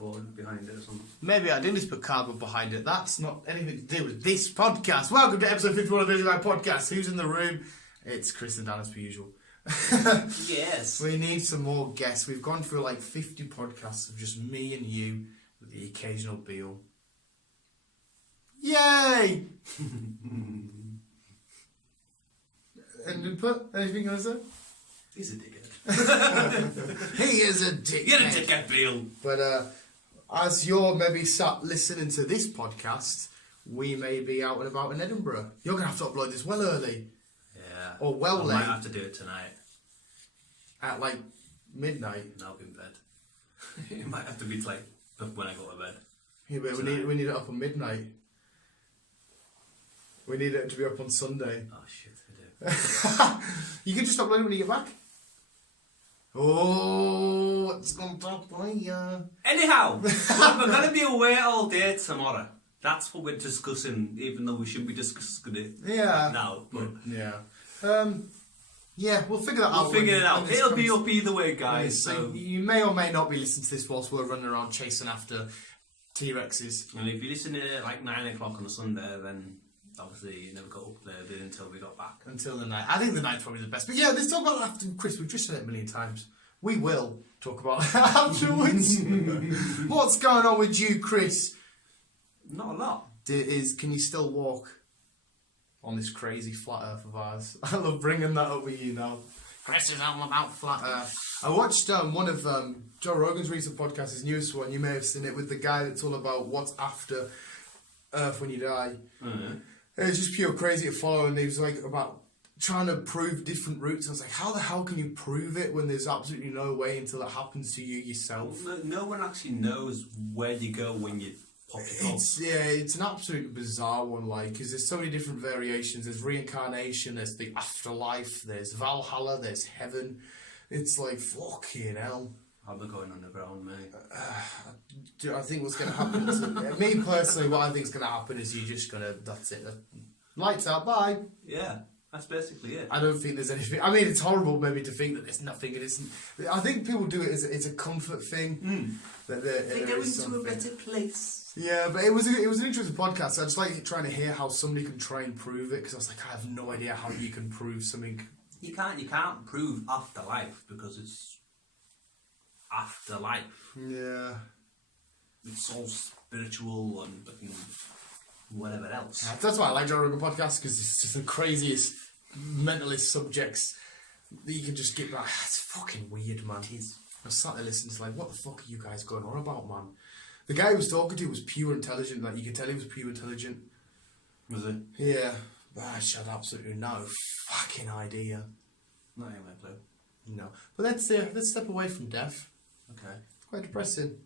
cardboard behind it or something. Maybe I did just put cardboard behind it. That's not anything to do with this podcast. Welcome to episode 51 of the Visual Podcast. Who's in the room? It's Chris and Dan as per usual. Yes. We need some more guests. We've gone through like 50 podcasts of just me and you with the occasional Beale. Yay! And input? Anything you want to say? He's a dickhead. He is a dickhead. You're a dickhead, Beale. But as you're maybe sat listening to this podcast, we may be out and about in Edinburgh. You're going to have to upload this well early. Yeah. Or well late. I might have to do it tonight. At like midnight. And I'll be in bed. It might have to be like when I go to bed. Yeah, but we need it up on midnight. We need it to be up on Sunday. Oh shit, I do. You can just upload it when you get back. Oh, what's going to happen here? Anyhow, we're going to be away all day tomorrow. That's what we're discussing, even though we shouldn't be discussing it now. But yeah, we'll figure that out. We'll figure it out. It'll be up either way, guys. So you may or may not be listening to this whilst we're running around chasing after T-Rexes. And if you listen to it at like 9 o'clock on a Sunday, then obviously you never got up there until we got back. Until the night. I think the night's probably the best. But yeah, let's talk about it after. Chris, we've just said it a million times. We will talk about it afterwards. What's going on with you, Chris? Not a lot. Can you still walk on this crazy flat earth of ours? I love bringing that up with you now. Chris is all about flat earth. I watched one of Joe Rogan's recent podcast, his newest one. You may have seen it, with the guy that's all about what's after Earth when you die. Mm-hmm. It's just pure crazy to follow, and he was like about trying to prove different routes. I was like, how the hell can you prove it when there's absolutely no way until it happens to you yourself? No one actually knows where you go when you pop it up. It's an absolute bizarre one, like, because there's so many different variations. There's reincarnation, there's the afterlife, there's Valhalla, there's heaven. It's like, fucking hell. I'll be going underground, mate. I think what's going to happen to me personally, what I think is going to happen is you're just going to, that's it. Lights out, bye. Yeah, that's basically it. I don't think there's anything. I mean, it's horrible maybe to think that there's nothing. It isn't. I think people do it as it's a comfort thing. That they're going to a better place. Yeah, but it was an interesting podcast. I just like trying to hear how somebody can try and prove it, because I was like, I have no idea how you can prove something. You can't prove afterlife because it's afterlife. Yeah. It's all spiritual and fucking whatever else. Yeah, that's why I like Joe Rogan podcast, because it's just the craziest mentalist subjects that you can just get back. It's fucking weird, man. I was sat there listening to like, what the fuck are you guys going on about, man? The guy who was talking to was pure intelligent. Like, you could tell he was pure intelligent. Was it? Yeah. But I had absolutely no fucking idea. Not even a clue. No. But let's step away from death. Okay. It's quite depressing.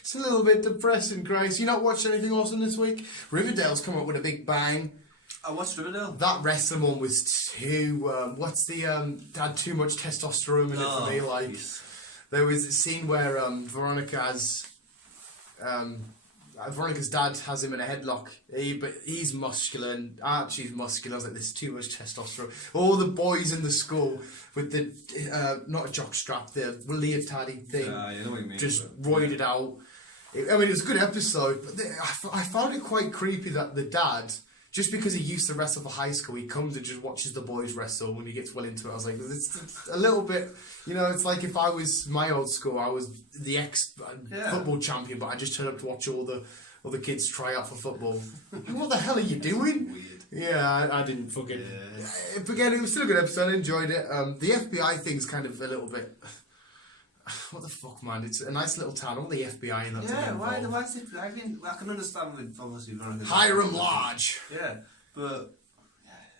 It's a little bit depressing, Grace. You not watched anything awesome this week? Riverdale's come up with a big bang. I watched Riverdale. That wrestling one was too... had too much testosterone in it for me. Like, geez. There was a scene where Veronica's dad has him in a headlock. But he's muscular and Archie's muscular. I was like, there's too much testosterone. All the boys in the school with the not a jock strap, the leotardy thing, You know what you mean, just roided out. I mean, it was a good episode, but I found it quite creepy that the dad, just because he used to wrestle for high school, he comes and just watches the boys wrestle when he gets well into it. I was like, it's a little bit, it's like if I was my old school, I was the football champion, but I just turned up to watch all the kids try out for football. What the hell are you doing? Weird. Yeah, I didn't fucking... Yeah. Again, it was still a good episode, I enjoyed it. The FBI thing's kind of a little bit... What the fuck, man? It's a nice little town. All the FBI in that town. Yeah, why is it... I can understand with, obviously... Hiram Lodge. Yeah, but...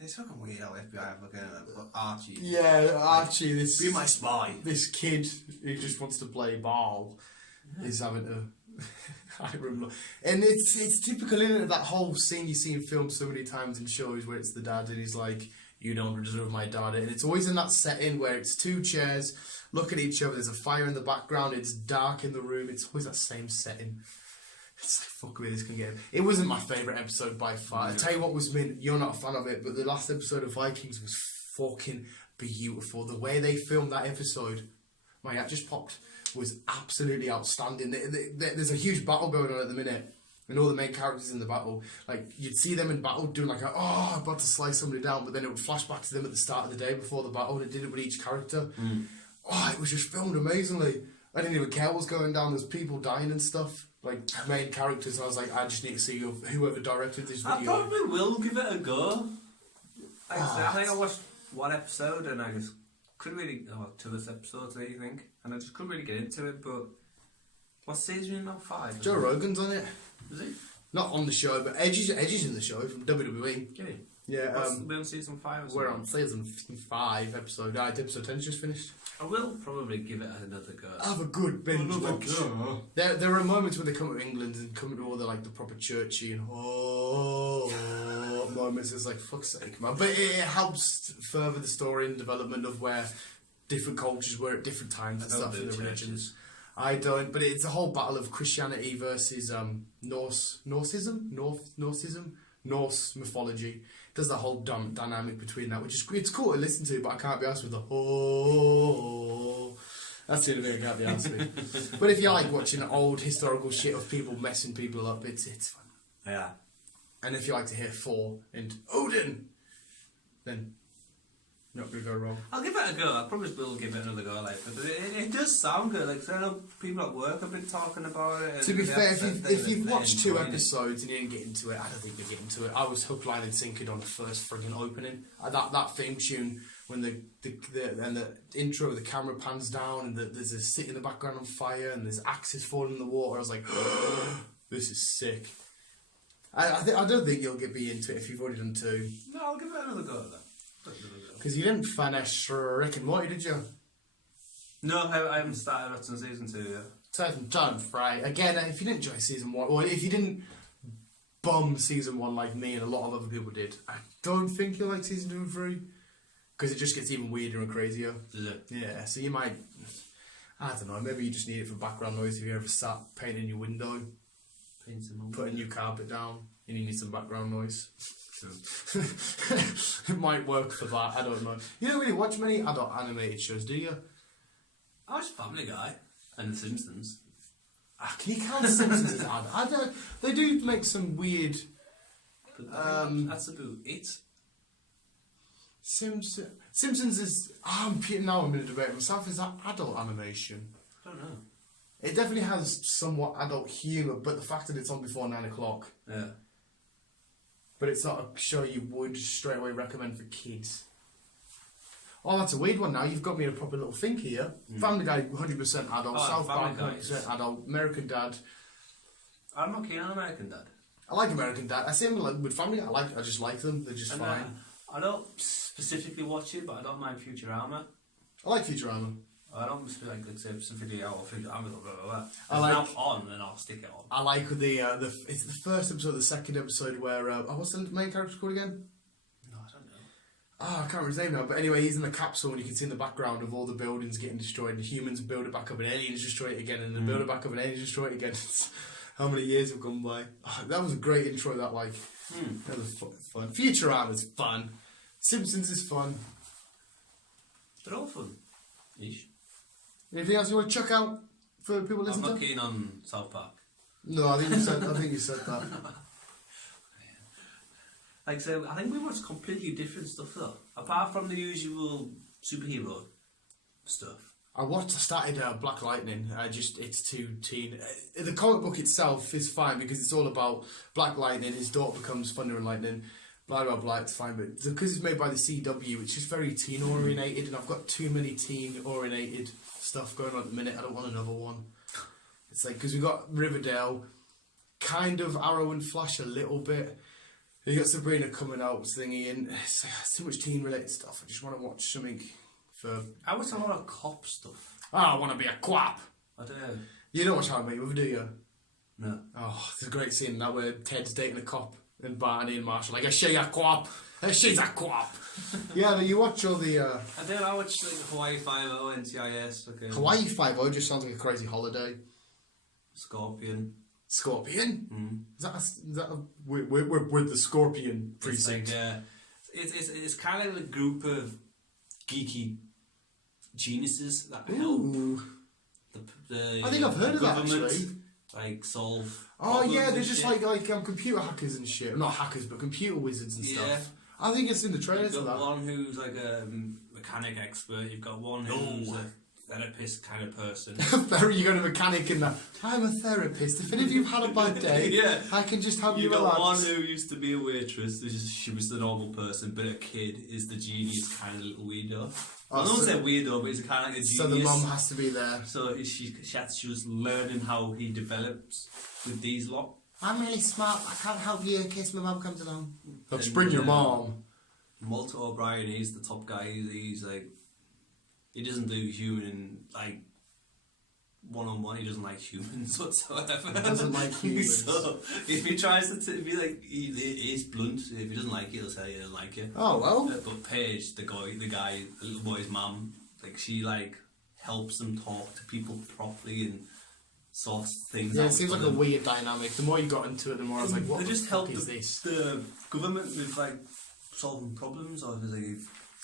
It's fucking weird how FBI have looking at Archie. Yeah, Archie, this... Be my spy. This kid who just wants to play ball is having to... Hiram Lodge. And it's typical, isn't it? That whole scene you see in films so many times in shows where it's the dad and he's like, you don't deserve my daughter. And it's always in that setting where it's two chairs... look at each other, there's a fire in the background, it's dark in the room, it's always that same setting. It's like, fuck me, this can get... It wasn't my favourite episode by far. Yeah. I'll tell you what was mean, you're not a fan of it, but the last episode of Vikings was fucking beautiful. The way they filmed that episode, my hat just popped. was absolutely outstanding. There's a huge battle going on at the minute, and all the main characters in the battle, like, you'd see them in battle doing like I'm about to slice somebody down, but then it would flash back to them at the start of the day before the battle, and it did it with each character. Oh, it was just filmed amazingly. I didn't even care what was going down. There's people dying and stuff, like main characters, and I was like, I just need to see whoever directed this video. I probably will give it a go. I think I watched one episode and I just couldn't really... 2 episodes, I think, and I just couldn't really get into it, but... What season now? 5? Joe Rogan's on it. Is he? Not on the show, but Edge is in the show from WWE. Get it? Yeah. We're on season 5 or We're on season 5, episode 9. Episode 10's just finished. I will probably give it another go. Have a good binge. There are moments when they come to England and come to all the proper churchy and moments. It's like, fuck's sake, man. But it helps further the story and development of where different cultures were at different times and stuff in the religions. I don't, but it's a whole battle of Christianity versus Norse mythology. There's the whole dynamic between that, which is it's cool to listen to, but I can't be asked with the That's the only thing I can't be asked with. But if you like watching old historical shit of people messing people up, it's fun. Yeah. And if you like to hear Thor and Odin, then you're not going to go wrong. I'll give it a go. I probably will give it another go later. But it does sound good. Like, I know people at work have been talking about it. To be fair, if you've watched 2 episodes and you didn't get into it, I don't think you'll get into it. I was hook, line and sinking on the first friggin' opening. That theme tune, when the intro, the camera pans down and there's a city in the background on fire and there's axes falling in the water, I was like, this is sick. I don't think you'll be into it if you've already done 2. No, I'll give it another go then. Because you didn't finish Rick and Morty, did you? No, I haven't started watching season 2 yet. Don't fry. Again, if you didn't enjoy season 1, or if you didn't bum season 1 like me and a lot of other people did, I don't think you'll like season 2 and 3. Because it just gets even weirder and crazier. Does it? Yeah, so you might... I don't know, maybe you just need it for background noise if you ever sat painting your window. Put a new carpet down, and you need some background noise. It might work for that, I don't know. You don't really watch many adult animated shows, do you? I watch Family Guy and The Simpsons. Can you count The Simpsons as adult? They do make some weird... that's about it. Simpsons is... now I'm going to debate myself. Is that adult animation? I don't know. It definitely has somewhat adult humour, but the fact that it's on before 9 o'clock... Yeah. But it's not a show you would straight away recommend for kids. Oh, that's a weird one now. You've got me in a proper little think here. Family Guy, 100% adult. South Park, 100% adult. American Dad. I'm not keen on American Dad. I like American Dad. I say with Family Guy, I just like them. They're just fine. I don't specifically watch it, but I don't mind Futurama. I like Futurama. I don't specifically Futurama, blah, blah, blah. I like, now on, and I'll stick it on. I like it's the first episode, the second episode where what's the main character called again? No, I don't know. I can't remember his name now. But anyway, he's in the capsule, and you can see in the background of all the buildings getting destroyed, and humans build it back up, and aliens destroy it again, and then build it back up, and aliens destroy it again. How many years have gone by? Oh, that was a great intro. That that was fun. Futurama's fun. Simpsons is fun. They're all fun. Ish. Anything else you want to chuck out for people listening to? I'm not keen on South Park. No, I think you said that. Like, so I think we watch completely different stuff though. Apart from the usual superhero stuff. I started Black Lightning. It's too teen. The comic book itself is fine because it's all about Black Lightning. His daughter becomes Thunder and Lightning. Blah blah blah. It's fine, but because it's made by the CW, which is very teen orientated, and I've got too many teen orientated stuff going on at the minute. I don't want another one. It's like because we got Riverdale, kind of Arrow and Flash a little bit. You got Sabrina coming out thingy, and it's too much teen related stuff. I just want to watch something. I watch a lot of cop stuff. I want to be a quap. I do. You don't watch How I Met Your Mother, do you? No. Oh, it's a great scene that where Ted's dating a cop and Barney and Marshall like, is she a quap? She's a quap. Yeah, you watch all the... I do. I watch like Hawaii Five-0, NCIS. Okay. Hawaii Five-0 just sounds like a crazy holiday. Scorpion. Scorpion? Is that we're the Scorpion precinct. It's kind of a group of geeky geniuses that I think I've heard of that actually. Like solve. Oh yeah, they're and just shit. like computer hackers and shit. Not hackers, but computer wizards and Yeah. stuff. I think it's in the trailer You've to got that. one who's like a mechanic expert. You've got one who's a therapist kind of person. You got a mechanic in that. I'm a therapist. If any of you've had a bad day, Yeah. I can just help you You've got relax. one who used to be a waitress. She was the normal person, but a kid is the genius kind of little weirdo. Oh, I don't so- say weirdo, but he's a kind of like a genius. So the mum has to be there. So she was learning how he develops with these lot. I'm really smart. I can't help you in case my mum comes along. And, bring your mom. Walter O'Brien, he's the top guy. He's like, he doesn't do human like one-on-one. He doesn't like humans whatsoever. He doesn't like humans. So if he tries to be like, he is blunt. If he doesn't like you, he'll tell you he doesn't like you. Oh well. But Paige, the guy, the little boy's mum, like she like helps them talk to people properly and sorts things out. Yeah, it seems for like a them. weird dynamic. The more you got into it, the more I was like, what They the just fuck help is the, this? the government with like solving problems, or is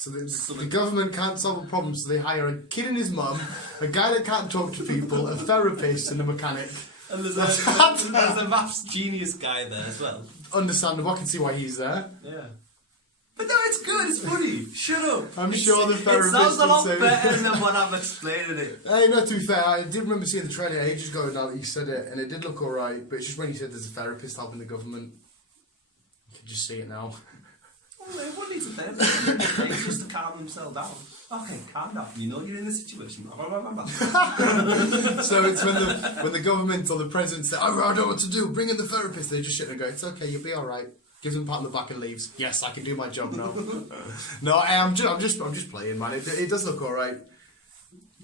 it So the government can't solve a problem, so they hire a kid and his mum, a guy that can't talk to people, a therapist, and a mechanic. and there's a maths genius guy there as well. Understandable. I can see why he's there. Yeah. But no, it's good, it's funny. Shut up. I'm sure the therapist It sounds a lot would say- better than what I'm explaining it. Hey, not to be fair, I did remember seeing the trailer ages ago now that you said it, and it did look alright, but it's just when you said there's a therapist helping the government. You can just see it now. Well, everyone needs a therapist just to calm themselves down. Okay, calm down. You know you're in this situation. So it's when the government or the president say, oh, I don't know what to do, bring in the therapist, they just sit there and go, it's okay, you'll be alright. Gives him a pat on the back and leaves. Yes, I can do my job now. No, I'm just playing, man. It does look alright.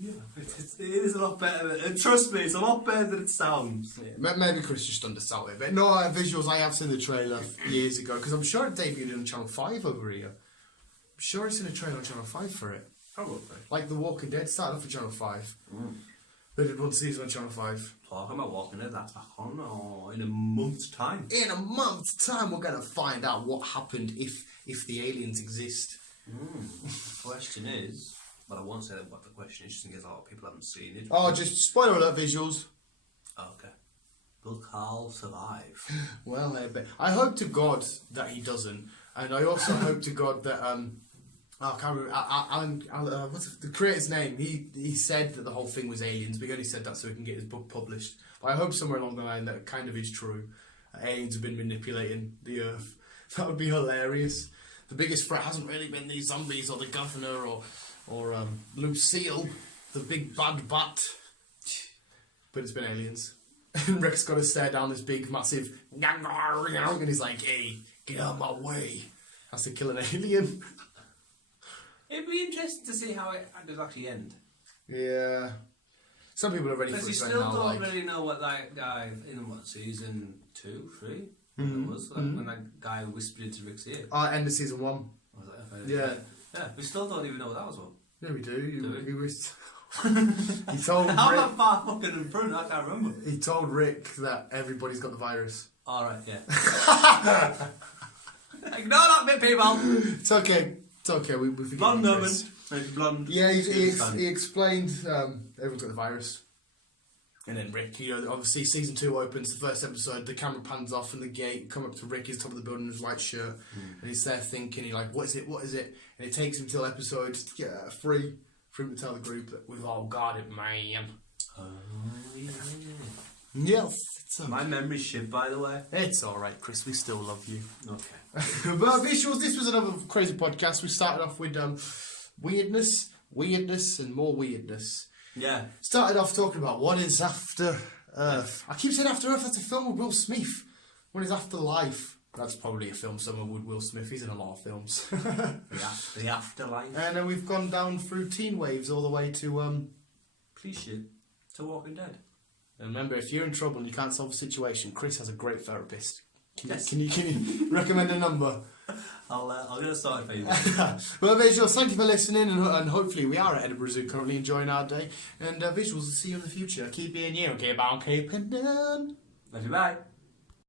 Yeah, it is a lot better. Trust me, it's a lot better than it sounds. Yeah. Maybe Chris just undersold it, but no visuals. I have seen the trailer years ago because I'm sure it debuted on Channel 5 over here. I'm sure it's in a trailer on Channel 5 for it. Probably. Like The Walking Dead started off on Channel 5. They did one season on Channel 5. Talking about Walking Dead, that's back on in a month's time. In a month's time, we're going to find out what happened if the aliens exist. The question is, well, I won't say what the question is, just in case a lot of people haven't seen it. Oh, just spoiler alert visuals. Okay. Will Carl survive? Well, I hope to God that he doesn't, and I also hope to God that I can't remember Alan what's the creator's name? He said that the whole thing was aliens, but he only said that so he can get his book published. But I hope somewhere along the line that kind of is true. Aliens have been manipulating the Earth. That would be hilarious. The biggest threat hasn't really been these zombies or the governor or Lucille, the big bad bat, but it's been aliens. And Rick's got to stare down this big, massive, and he's like, "Hey, get out of my way!" Has to kill an alien. It'd be interesting to see how it does actually end. Yeah, some people are ready for Because it you right still now. don't Like, really know what that guy in season 2, 3 it was when that guy whispered into Rick's ear. end of season 1. Was that Yeah. Yeah, we still don't even know what that was about. Yeah, we do. Do we? He was. He told How Rick. that far fucking in front? I can't remember. He told Rick that everybody's got the virus. Alright, yeah. Ignore that bit, people! It's okay. It's okay. We forgive Blonde you, woman. Chris. Maybe blonde. Yeah, he It's explained everyone's got the virus. And then Rick, you know, obviously season 2 opens, the first episode, the camera pans off from the gate, come up to Rick, he's top of the building in his white shirt, and he's there thinking, he's like, what is it? And it takes him till episode 3 for him to tell the group that we've all got it, man. Oh, yeah. Yes, it's My memory's shit, by the way. It's alright, Chris, we still love you. Okay. But visuals, this was another crazy podcast. We started off with weirdness, and more weirdness. Yeah. Started off talking about what is After Earth. I keep saying After Earth, that's a film with Will Smith. What is After Life? That's probably a film somewhere with Will Smith. He's in a lot of films. The afterlife. And then we've gone down through teen waves all the way to Please shit. To Walking Dead. And remember, if you're in trouble and you can't solve a situation, Chris has a great therapist. Yes. Can you recommend a number? I'll get it started for you. Well, visuals, thank you for listening, and hopefully we are at Edinburgh Zoo currently enjoying our day. And visuals, will see you in the future. Keep being you, keep on keeping on. Love you, bye.